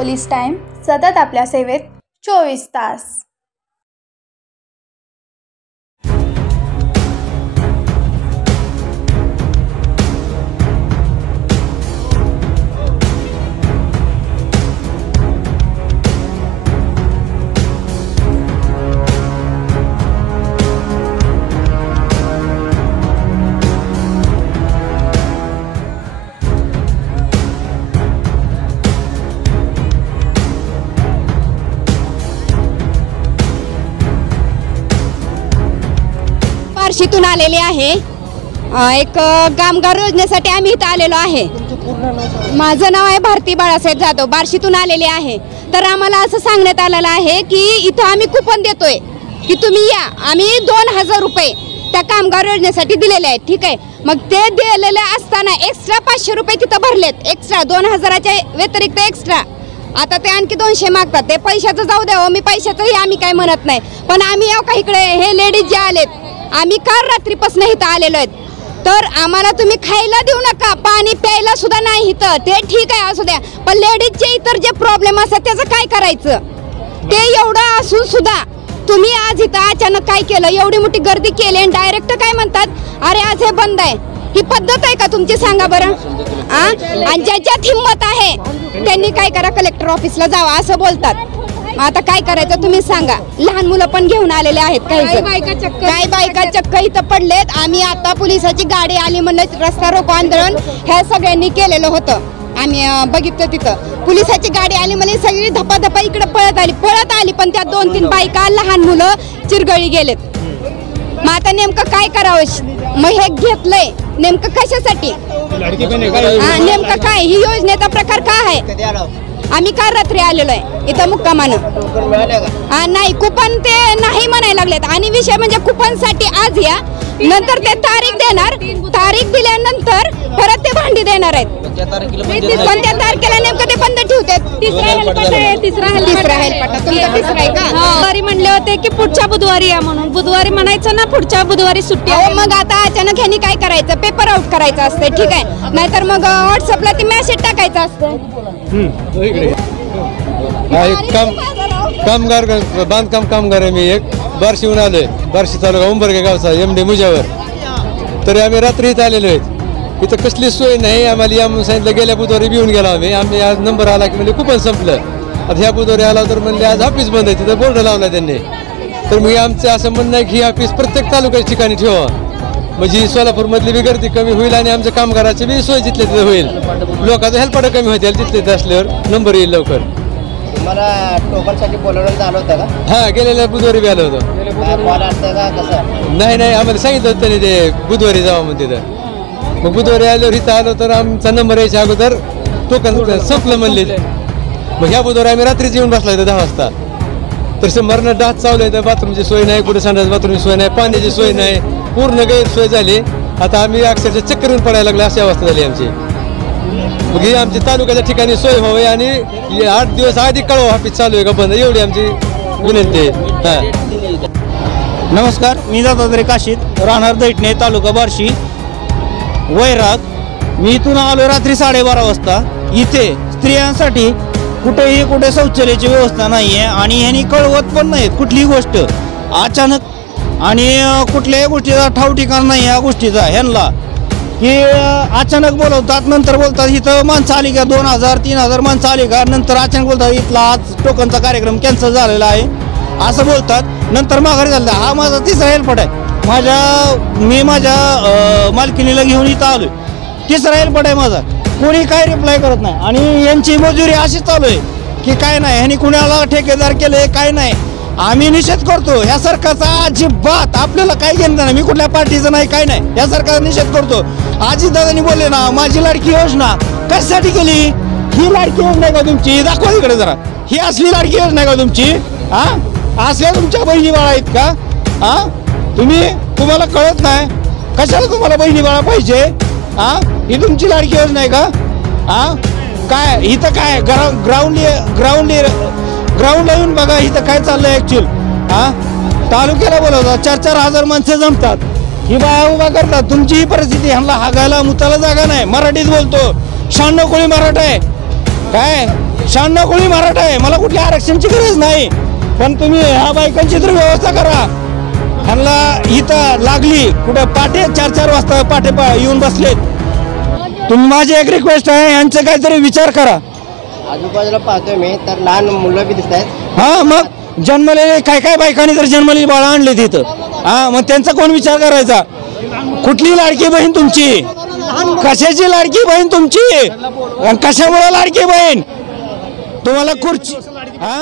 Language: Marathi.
पोलीस टाइम सतत आपल्या सेवेत 24 तास। बार्शीतून आलेले आहे। एक कामगार योजनेसाठी आम्ही इथं आलेलो आहे। माझं नाव आहे भारती बाळासाहेब जाधव, बार्शीतून आलेले आहे। तर आम्हाला असं सांगण्यात आलेलं आहे की इथं आम्ही कुपन देतोय की तुम्ही या। आम्ही 2000 रुपये त्या कामगार योजनेसाठी दिलेले आहेत, ठीक आहे। मग ते दिलेले असताना एक्स्ट्रा 500 रुपये तिथं भरलेत, एक्स्ट्रा 2000च्या व्यतिरिक्त एक्स्ट्रा। आता ते आणखी 200 मागतात। ते पैशाचं जाऊ द्यावं, मी पैशाचंही आम्ही काय म्हणत नाही, पण आम्ही का इकडे हे लेडीज जे आलेत, आम्ही काल रात्रीपासून इथं आलेलो आहेत। तर आम्हाला तुम्ही खायला देऊ नका, पाणी प्यायला सुद्धा नाही इथं, ते ठीक आहे असू द्या, पण लेडीजचे इतर जे प्रॉब्लेम असतात त्याचं काय करायचं? ते एवढं असून सुद्धा तुम्ही आज इथं अचानक काय केलं? एवढी मोठी गर्दी केली आणि डायरेक्ट काय म्हणतात, अरे आज हे बंद आहे। ही पद्धत आहे का तुमची? सांगा बरं। आणि ज्याच्यात हिंमत आहे त्यांनी काय करा, कलेक्टर ऑफिसला जावा असं बोलतात। आता काय करायचं तुम्ही सांगा? लहान मुलं पण घेऊन आलेले आहेत, काही बायका चक्क इथं पडलेत। आम्ही आता पोलिसाची गाडी आली म्हणलं रस्ता रोको आंदोलन ह्या सगळ्यांनी केलेलं होतं, आम्ही बघितलं तिथं पोलिसाची गाडी आली म्हणजे सगळी धपाधपा इकडे पळत आली, पण त्या 2-3 बायका लहान मुलं चिरगळी गेलेत। मग आता नेमकं काय करावं? मग हे घेतलंय नेमकं कशासाठी? नेमकं काय ही योजनेचा प्रकार काय आहे? आम्ही काल रात्री आलेलो आहे इथं मुक्कामानं। नाही, कुपन ते नाही म्हणायला लागलेत। आणि विषय म्हणजे कुपनसाठी आज या, नंतर ते तारीख देणार, तारीख दिल्यानंतर परत ते भांडी देणार आहेत। कोणत्या तारखेला नेमकं ते बंद ठेवतात? तिसरा हेलपाटा तुमचा तिसरा आहे का? बुधवारी म्हणले होते की पुढच्या बुधवारी या म्हणून, बुधवारी म्हणायचं ना, पुढच्या बुधवारी सुट्टी आहे। मग आता अचानक ह्यांनी काय करायचं? पेपर आउट करायचं असतं, ठीक आहे, नाहीतर मग व्हॉट्सअपला ती मेसेज टाकायचा असतं। कामगार बांधकाम कामगार आहे मी, एक बार्शीहून आलोय, बार्शी तालुका उंबरगे गावचा MD मुजावर। तरी आम्ही रात्री इथं आलेलो आहेत, इथं कसली सोय नाही आम्हाला। या म्हणून सांगितलं, गेल्या बुधवारी येऊन गेला आम्ही आज नंबर आला की म्हणजे कुपन संपलं। आता ह्या बुधवारी आला तर म्हणले आज ऑफिस बंद आहे, तिथं बोर्ड लावला त्यांनी। तर मग आमचं असं म्हणणं आहे की ही ऑफिस प्रत्येक तालुक्याच्या ठिकाणी ठेवा, म्हणजे सोलापूरमधली बी गर्दी कमी होईल आणि आमच्या कामगाराची बी सोय जिथल्या तिथं होईल, लोकांचं हेल्पाटा कमी होतील, तिथले तिथे असल्यावर नंबर येईल लवकर। मला टोकनसाठी बोलवलं झालं होतं का? हां, गेलेल्या बुधवारी बी आलं होतं। नाही, आम्हाला सांगितलं होतं त्यांनी ते बुधवारी जावं म्हणून तिथं। मग बुधवारी आल्यावर इथं आलो तर आमचा नंबर यायच्या अगोदर टोकन संपलं म्हणले। मग ह्या बुधवारी आम्ही रात्रीच येऊन बसला इथं 10 वाजता। तर मरण डास चावलं आहे, बाथरूमची सोय नाही, कुठे संडास बाथरूमची सोय नाही, पाण्याची सोय नाही, पूर्ण गैरसोय झाली। आता आम्ही अक्षरशः चक्कर येऊन पडायला लागलो, अशी अवस्था झाली आमची। मग ही आमची तालुक्याच्या ठिकाणी सोय व्हावी आणि 8 दिवस आधी कळवा ऑफिस चालू आहे का बंद, एवढी आमची विनंती आहे। नमस्कार, मी दत्तात्रय काशीद, राहणार दैठणे, तालुका बार्शी, वैराग। मी इथून आलो रात्री 12:30 वाजता। इथे स्त्रियांसाठी कुठे शौचालयाची व्यवस्था नाही आहे आणि ह्यांनी कळवत पण नाहीत कुठलीही गोष्ट अचानक, आणि कुठल्याही गोष्टीचा ठाव ठिकाण नाही ह्या गोष्टीचा ह्यांना, की अचानक बोलवतात, नंतर बोलतात इथं माणसं आली का, 2000-3000 माणसं आली का, नंतर अचानक बोलतात इथला आज टोकनचा कार्यक्रम कॅन्सल झालेला आहे असं बोलतात, नंतर माघारी झालं। हा माझा तिसरा हेल्पट आहे। मी माझ्या मालकिनीला घेऊन इथं आलोय, तिसरा हेल्पट आहे माझा। कोणी काय रिप्लाय करत नाही आणि यांची मजुरी अशी चालू आहे की काय नाही, ह्यांनी कुणाला ठेकेदार केले काय नाही। आम्ही निषेध करतो ह्या सरकारचा, अजिबात आपल्याला काय घेणं नाही, मी कुठल्या पार्टीचं नाही काय नाही, या सरकारचा निषेध करतो। अजितदादांनी बोलले ना, माझी लाडकी योजना कशासाठी केली? ही लाडकी योजना आहे का तुमची? दाखवा इकडे जरा, ही असली लाडकी योजना आहे का तुमची? असल्या तुमच्या बहिणी बाळा आहेत का? तुम्हाला कळत नाही कशाला तुम्हाला बहिणी बाळा पाहिजे? ही तुमची लाडकी योजना आहे का? काय इथं काय ग्राउंडला येऊन बघा इथं काय चाललंय ऍक्च्युअल। तालुक्याला बोलवतात, 4-4 हजार माणसं जमतात, ही बाया उभा करतात। तुमची ही परिस्थिती, ह्यांना हागायला मुताला जागा नाही। मराठीत बोलतो, 96 कोळी मराठा आहे काय? 96 कोळी मराठा आहे, मला कुठल्या आरक्षणाची गरज नाही. पण तुम्ही ह्या बायकांची तर व्यवस्था करा. ह्यांना इथं लागली कुठं पहाटे 4-4 वाजता पहाटे येऊन बसलेत. तुम्ही माझी एक रिक्वेस्ट आहे, यांचं काहीतरी विचार करा. आजूबाजूला पाहतोय मी तर लहान मुलं बी दिसत आहेत. हा मग जन्मलेले काय बायकांनी तर जन्मलेली बाळा आणले तिथं. हा मग त्यांचा कोण विचार करायचा. कुठली लाडकी बहीण तुमची, कशाची लाडकी बहीण तुमची, कशामुळे लाडकी बहीण तुम्हाला खुर्ची. हा